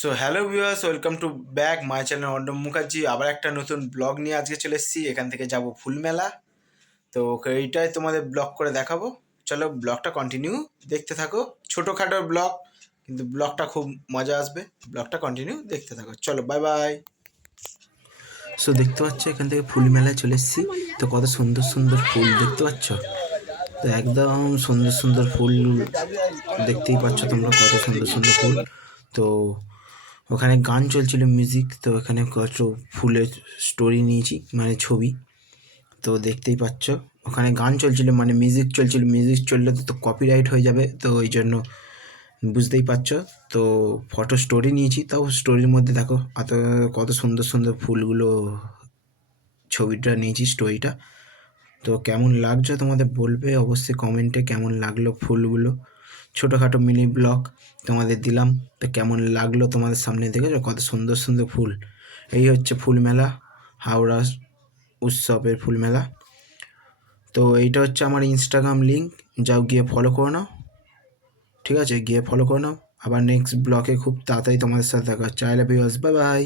So hello viewers, welcome to back my channel অন্ডম মুখার্জি। আবার একটা নতুন ব্লগ নিয়ে আজকে চলে এসেছি। এখান থেকে যাব ফুল মেলা। তো এইটাই তোমাদের ব্লগ করে দেখাবো। চলো ব্লগটা কন্টিনিউ দেখতে থাকো। ছোটোখাটো ব্লগ, কিন্তু ব্লগটা খুব মজা আসবে। ব্লগটা কন্টিনিউ দেখতে থাকো। চলো বাই বাই। সো দেখতে পাচ্ছ এখান থেকে ফুল মেলায় চলে এসেছি। তো কত সুন্দর সুন্দর ফুল দেখতে পাচ্ছ। তো একদম সুন্দর সুন্দর ফুল দেখতেই পাচ্ছ তোমরা, কত সুন্দর সুন্দর ফুল। তো ওখানে গান চলছিল, মিউজিক। তো এখানে কত ফুলের স্টোরি নিয়েছি, মানে ছবি। তো দেখতেই পাচ্ছ ওখানে গান চলছিল, মানে মিউজিক চলছিল। মিউজিক চললে তো কপিরাইট হয়ে যাবে, তো ওই জন্য বুঝতেই পারছো। তো ফটো স্টোরি নিয়েছি, তাও স্টোরির মধ্যে দেখো কত সুন্দর সুন্দর ফুলগুলো, ছবিটা নিয়েছি, স্টোরিটা। তো কেমন লাগছে তোমাদের বলবে অবশ্যই কমেন্টে, কেমন লাগলো ফুলগুলো। ছোটোখাটো মিনি ব্লগ তোমাদের দিলাম। তো কেমন লাগলো তোমাদের সামনে, দেখেছো কত সুন্দর সুন্দর ফুল। এই হচ্ছে ফুল মেলা, হাওড়া উৎসবের ফুল মেলা। তো এইটা হচ্ছে আমার ইনস্টাগ্রাম লিঙ্ক, যাও গিয়ে ফলো করে নাও। ঠিক আছে, গিয়ে ফলো করে নাও। আবার নেক্সট ব্লগে খুব তাড়াতাড়ি তোমাদের সাথে দেখা হচ্ছে। I love you, bye by.